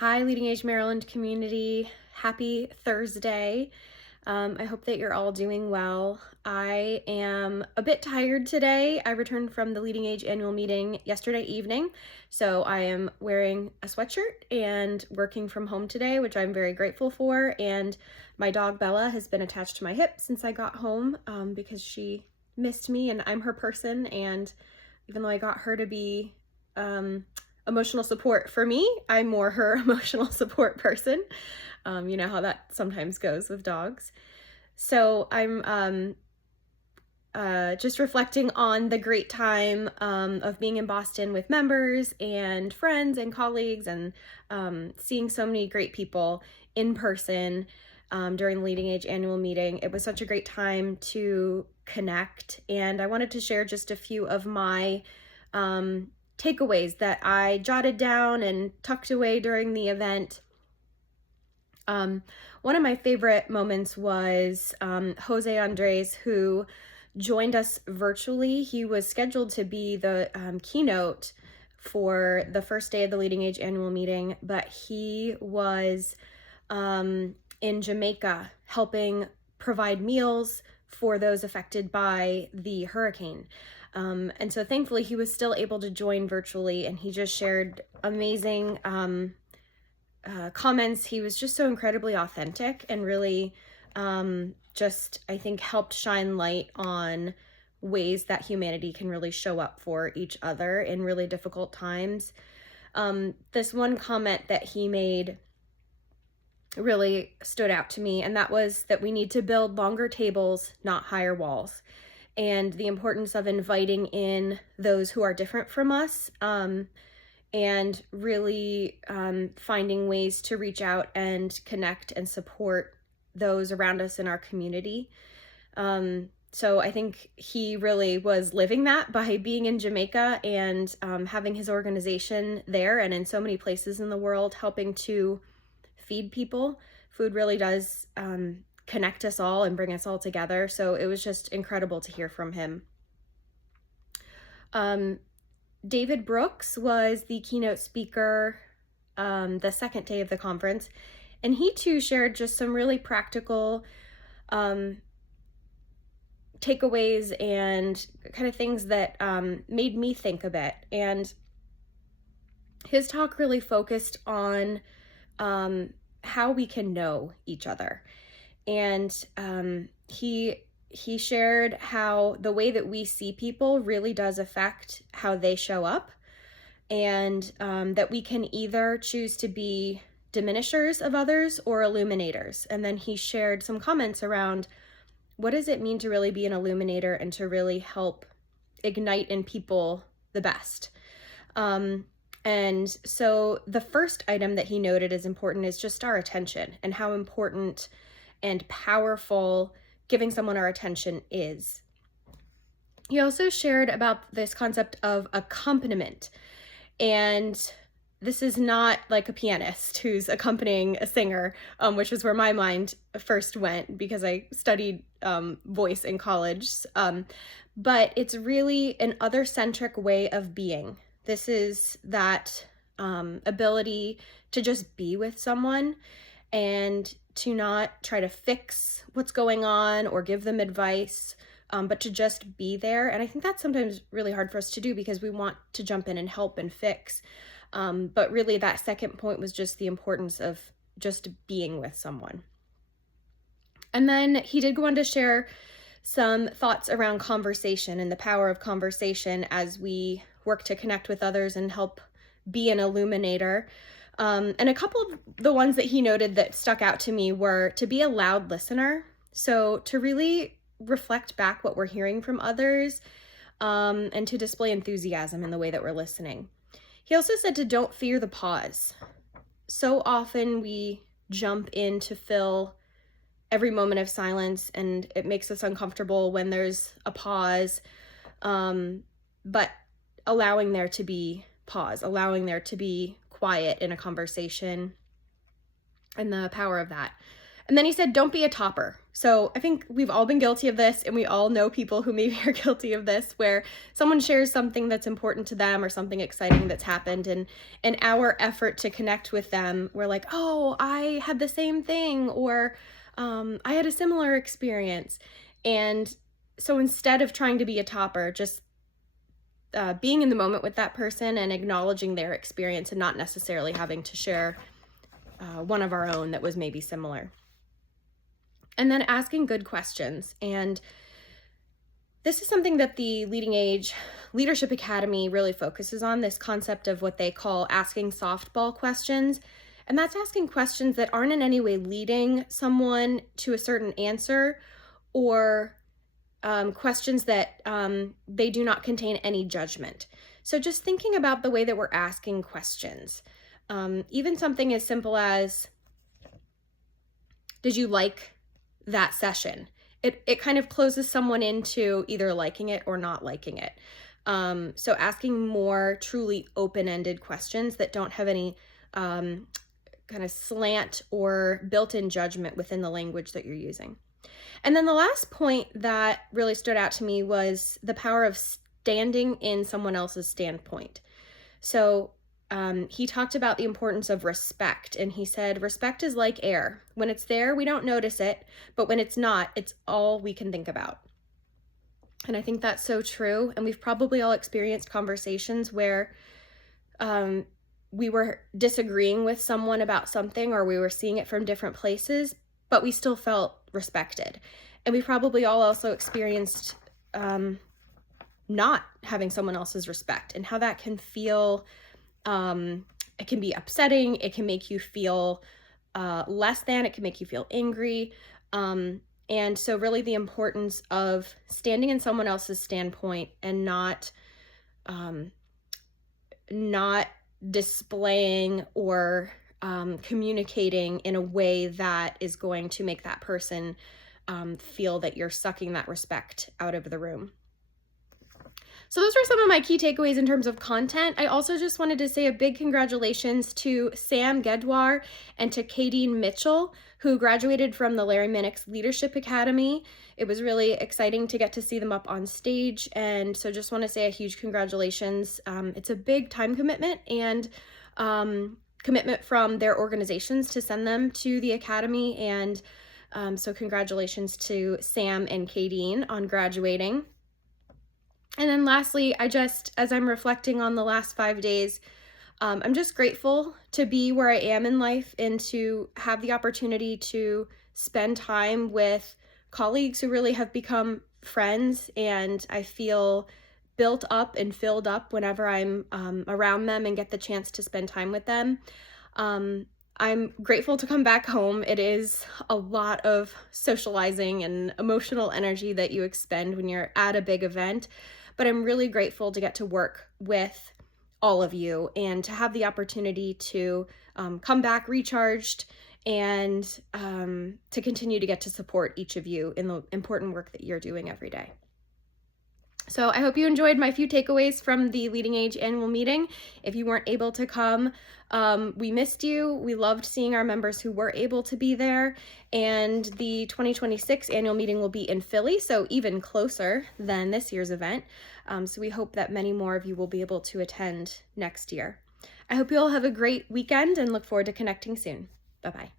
Hi, Leading Age Maryland community. Happy Thursday. I hope that you're all doing well. I am a bit tired today. I returned from the Leading Age annual meeting yesterday evening, so I am wearing a sweatshirt and working from home today, which I'm very grateful for. And my dog Bella has been attached to my hip since I got home because she missed me and I'm her person. And even though I got her to be emotional support for me, I'm more her emotional support person. You know how that sometimes goes with dogs. So I'm just reflecting on the great time of being in Boston with members and friends and colleagues, and seeing so many great people in person during the Leading Age annual meeting. It was such a great time to connect, and I wanted to share just a few of my takeaways that I jotted down and tucked away during the event. One of my favorite moments was Jose Andres, who joined us virtually. He was scheduled to be the keynote for the first day of the Leading Age annual meeting, but he was in Jamaica helping provide meals for those affected by the hurricane. And so thankfully he was still able to join virtually, and he just shared amazing comments. He was just so incredibly authentic and really just, I think, helped shine light on ways that humanity can really show up for each other in really difficult times. This one comment that he made really stood out to me, and that was that we need to build longer tables, not higher walls, and the importance of inviting in those who are different from us, and really finding ways to reach out and connect and support those around us in our community. So I think he really was living that by being in Jamaica and having his organization there and in so many places in the world, helping to feed people. Food really does connect us all and bring us all together. So it was just incredible to hear from him. David Brooks was the keynote speaker the second day of the conference, and he too shared just some really practical takeaways and kind of things that made me think a bit. And his talk really focused on how we can know each other. And he shared how the way that we see people really does affect how they show up, and that we can either choose to be diminishers of others or illuminators. And then he shared some comments around what does it mean to really be an illuminator and to really help ignite in people the best. And so the first item that he noted as important is just our attention, and how important and powerful giving someone our attention is. He also shared about this concept of accompaniment. And this is not like a pianist who's accompanying a singer, which is where my mind first went because I studied voice in college. But it's really an other-centric way of being. This is that ability to just be with someone and to not try to fix what's going on or give them advice, but to just be there. And I think that's sometimes really hard for us to do because we want to jump in and help and fix. But really that second point was just the importance of just being with someone. And then he did go on to share some thoughts around conversation and the power of conversation as we work to connect with others and help be an illuminator. And a couple of the ones that he noted that stuck out to me were to be a loud listener. So to really reflect back what we're hearing from others, and to display enthusiasm in the way that we're listening. He also said to don't fear the pause. So often we jump in to fill every moment of silence, and it makes us uncomfortable when there's a pause, but allowing there to be pause, allowing there to be quiet in a conversation, and the power of that. And then he said, don't be a topper. So I think we've all been guilty of this, and we all know people who maybe are guilty of this, where someone shares something that's important to them or something exciting that's happened, and in our effort to connect with them, we're like, oh, I had the same thing, or I had a similar experience. And so instead of trying to be a topper, just being in the moment with that person and acknowledging their experience and not necessarily having to share one of our own that was maybe similar. And then asking good questions. And this is something that the Leading Age Leadership Academy really focuses on, this concept of what they call asking softball questions. And that's asking questions that aren't in any way leading someone to a certain answer, or questions that they do not contain any judgment. So just thinking about the way that we're asking questions. Even something as simple as, did you like that session? It kind of closes someone into either liking it or not liking it. So asking more truly open-ended questions that don't have any kind of slant or built-in judgment within the language that you're using. And then the last point that really stood out to me was the power of standing in someone else's standpoint. So he talked about the importance of respect, and he said, respect is like air. When it's there, we don't notice it, but when it's not, it's all we can think about. And I think that's so true. And we've probably all experienced conversations where we were disagreeing with someone about something, or we were seeing it from different places, but we still felt respected. And we probably all also experienced not having someone else's respect, and how that can feel. It can be upsetting. It can make you feel less than. It can make you feel angry. And so really the importance of standing in someone else's standpoint and not displaying or communicating in a way that is going to make that person feel that you're sucking that respect out of the room. So those were some of my key takeaways in terms of content. I also just wanted to say a big congratulations to Sam Gedwar and to Kadeen Mitchell, who graduated from the Larry Minnick's Leadership Academy. It was really exciting to get to see them up on stage, and so just want to say a huge congratulations. It's a big time commitment and commitment from their organizations to send them to the Academy, and so congratulations to Sam and Kadeen on graduating. And then lastly, as I'm reflecting on the last 5 days, I'm just grateful to be where I am in life and to have the opportunity to spend time with colleagues who really have become friends, and I feel built up and filled up whenever I'm around them and get the chance to spend time with them. I'm grateful to come back home. It is a lot of socializing and emotional energy that you expend when you're at a big event, but I'm really grateful to get to work with all of you and to have the opportunity to come back recharged and to continue to get to support each of you in the important work that you're doing every day. So I hope you enjoyed my few takeaways from the Leading Age annual meeting. If you weren't able to come, we missed you. We loved seeing our members who were able to be there. And the 2026 annual meeting will be in Philly, so even closer than this year's event. So we hope that many more of you will be able to attend next year. I hope you all have a great weekend and look forward to connecting soon. Bye-bye.